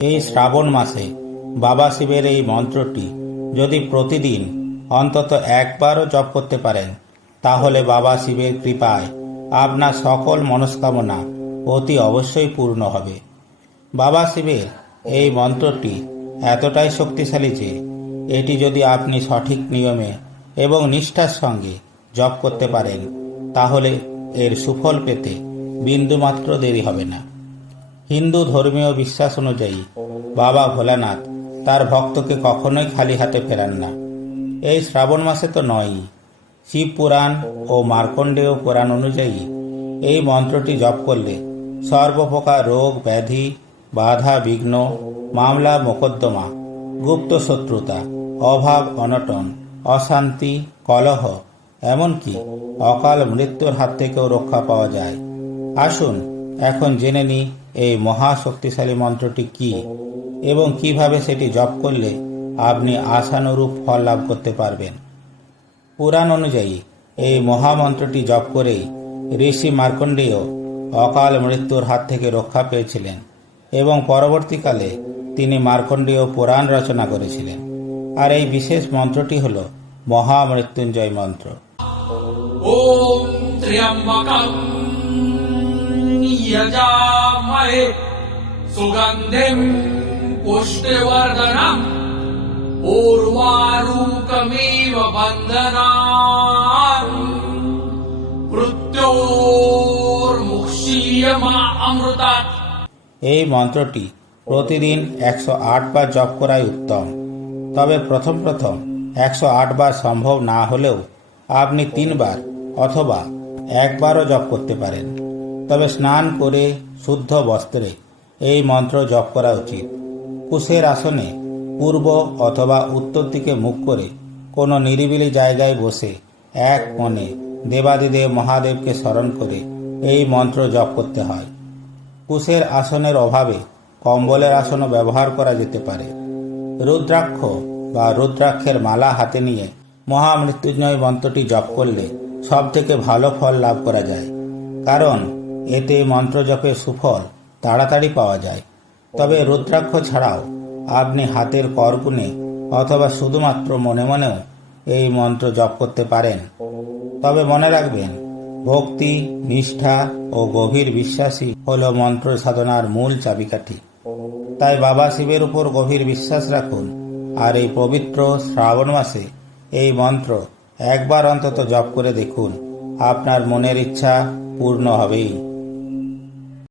এই শ্রাবণ মাসে বাবা শিবের এই মন্ত্রটি যদি প্রতিদিন অন্তত একবারও জপ করতে পারেন, তাহলে বাবা শিবের কৃপায় আপনার সকল মনস্কামনা অতি অবশ্যই পূর্ণ হবে। বাবা শিবের এই মন্ত্রটি এতটাই শক্তিশালী যে এটি যদি আপনি সঠিক নিয়মে এবং নিষ্ঠার সঙ্গে জপ করতে পারেন, তাহলে এর সুফল পেতে বিন্দুমাত্র দেরি হবে না। হিন্দু ধর্মীয় বিশ্বাস অনুযায়ী বাবা ভোলানাথ তার ভক্তকে কখনোই খালি হাতে ফেরান না। এই শ্রাবণ মাসে তো নয়ই, শিব পুরাণ ও মার্কণ্ডেয় পুরাণ অনুযায়ী এই মন্ত্রটি জপ করলে সর্বপ্রকার রোগ ব্যাধি, বাধা বিঘ্ন, মামলা মোকদ্দমা, গুপ্ত শত্রুতা, অভাব অনটন, অশান্তি, কলহ, এমনকি অকাল মৃত্যুর হাত থেকেও রক্ষা পাওয়া যায়। আসুন এখন জেনে নিই এই মহা শক্তিশালী মন্ত্রটি কি এবং কিভাবে সেটি জপ করলে আপনি আশানুরূপ ফল লাভ করতে পারবেন। পুরাণ অনুযায়ী এই মহামন্ত্রটি জপ করেই ঋষি মার্কণ্ডেয় অকাল মৃত্যুর হাত থেকে রক্ষা পেয়েছিলেন এবং পরবর্তীকালে তিনি মার্কণ্ডেয় পুরাণ রচনা করেছিলেন। আর এই বিশেষ মন্ত্রটি হল মহামৃত্যুঞ্জয় মন্ত্র। ওম ত্র্যম্বকং যজামহে সুগন্ধিম পুষ্টিবর্ধনম উর্বারুকমিব বন্ধনান মৃত্যুর্মুক্ষীয়মামৃতাৎ। এই মন্ত্রটি প্রতিদিন 108 বার জপ করাই উত্তম। তবে প্রথম 108 বার সম্ভব না হলেও আপনি 3 বার অথবা একবারও জপ করতে পারেন। তবে স্নান করে শুদ্ধ বস্ত্রে এই মন্ত্র জপ করা উচিত। কুশের আসনে পূর্ব অথবা উত্তর দিকে মুখ করে কোনো নিরিবিলি জায়গায় বসে এক মনে দেবাদিদেব মহাদেবকে স্মরণ করে এই মন্ত্র জপ করতে হয়। কুশের আসনের অভাবে কম্বলের আসনও ব্যবহার করা যেতে পারে। রুদ্রাক্ষ বা রুদ্রাক্ষের মালা হাতে নিয়ে মহামৃত্যুঞ্জয় মন্ত্রটি জপ করলে সব থেকে ভালো ফল লাভ করা যায়, কারণ এতে মন্ত্র জপের সুফল তাড়াতাড়ি পাওয়া যায়। তবে রুদ্রাক্ষ ছাড়াও আপনি হাতের করগুনে অথবা শুধুমাত্র মনে মনেও এই মন্ত্র জপ করতে পারেন। তবে মনে রাখবেন, ভক্তি, নিষ্ঠা ও গভীর বিশ্বাসই হল মন্ত্র সাধনার মূল চাবিকাঠি। তাই বাবা শিবের উপর গভীর বিশ্বাস রাখুন আর এই পবিত্র শ্রাবণ মাসে এই মন্ত্র একবার অন্তত জপ করে দেখুন, আপনার মনের ইচ্ছা পূর্ণ হবেই।